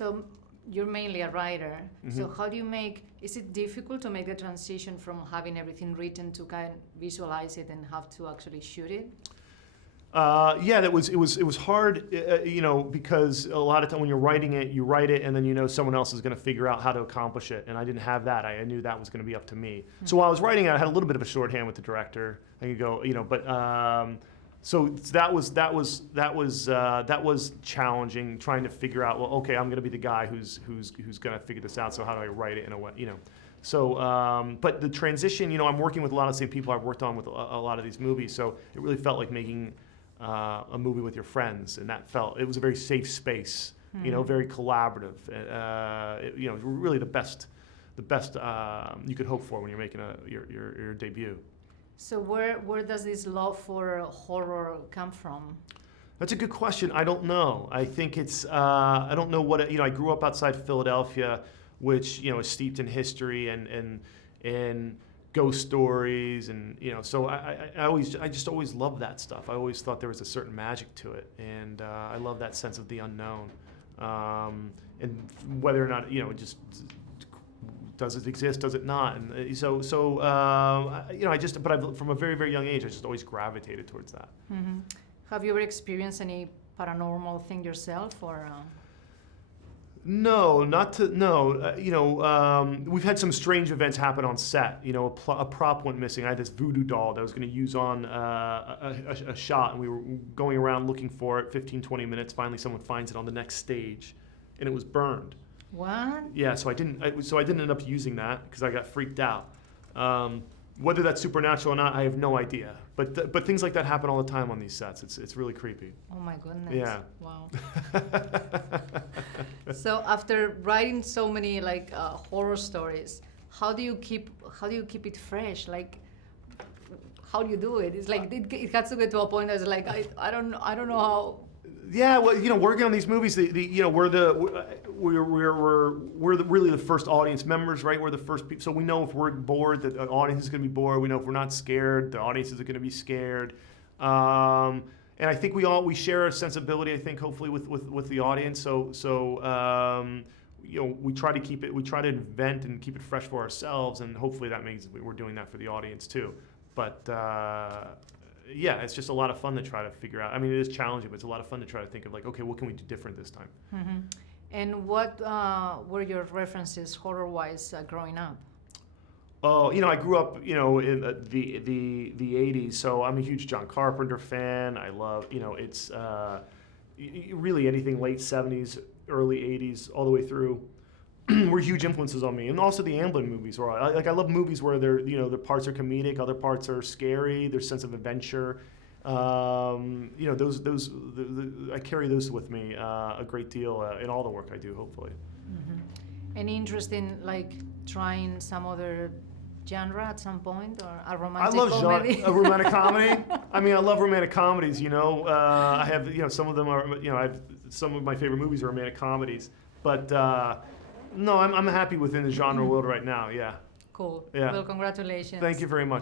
So you're mainly a writer. So how do you is it difficult to make the transition from having everything written to kind of visualize it and have to actually shoot it? Yeah, it was hard, because a lot of time when you're writing it, you write it and then someone else is going to figure out how to accomplish it, and I didn't have that. I knew that was going to be up to me. So while I was writing it, I had a little bit of a shorthand with the director. I could go, but so that was challenging, trying to figure out. Well, okay, I'm going to be the guy who's going to figure this out. So how do I write it in a way, So, but the transition, I'm working with a lot of the same people I've worked on with a lot of these movies. So it really felt like making a movie with your friends, and it was a very safe space, very collaborative. Really the best you could hope for when you're making your debut. So where does this love for horror come from? That's a good question. I don't know. I think it's I don't know what I grew up outside Philadelphia, which is steeped in history and ghost stories, and so I just always loved that stuff. I always thought there was a certain magic to it, and I love that sense of the unknown, and whether or not just does it exist, does it not, and but from a very, very young age I just always gravitated towards that. Have you ever experienced any paranormal thing yourself, or? No, we've had some strange events happen on set. A prop went missing. I had this voodoo doll that I was going to use on a shot, and we were going around looking for it 15, 20 minutes. Finally, someone finds it on the next stage, and it was burned. What? Yeah, so I didn't end up using that because I got freaked out. Whether that's supernatural or not, I have no idea. But things like that happen all the time on these sets. It's really creepy. Oh my goodness. Yeah. Wow. So after writing so many horror stories, how do you keep it fresh? How do you do it? It's it has to get to a point that's I don't know how. Yeah, well, working on these movies, we're really the first audience members, right? We're the first people, so we know if we're bored, the audience is going to be bored. We know if we're not scared, the audience is going to be scared. And I think we share a sensibility. I think hopefully with the audience. So we try to invent and keep it fresh for ourselves, and hopefully that means we're doing that for the audience too. But yeah, it's just a lot of fun to try to figure out. I mean, it is challenging, but it's a lot of fun to try to think of okay, what can we do different this time? And what were your references horror-wise growing up? Oh, I grew up, in the 80s, so I'm a huge John Carpenter fan. I love, it's really anything late 70s, early 80s, all the way through. Were huge influences on me, and also the Amblin movies. Where I love movies where the parts are comedic, other parts are scary. There's sense of adventure. Those I carry those with me a great deal in all the work I do. Hopefully. Any interest in trying some other genre at some point, or a romantic comedy? A romantic comedy. I mean, I love romantic comedies. I have some of them are some of my favorite movies are romantic comedies, but. No, I'm happy within the genre world right now, yeah. Cool. Yeah. Well, congratulations. Thank you very much.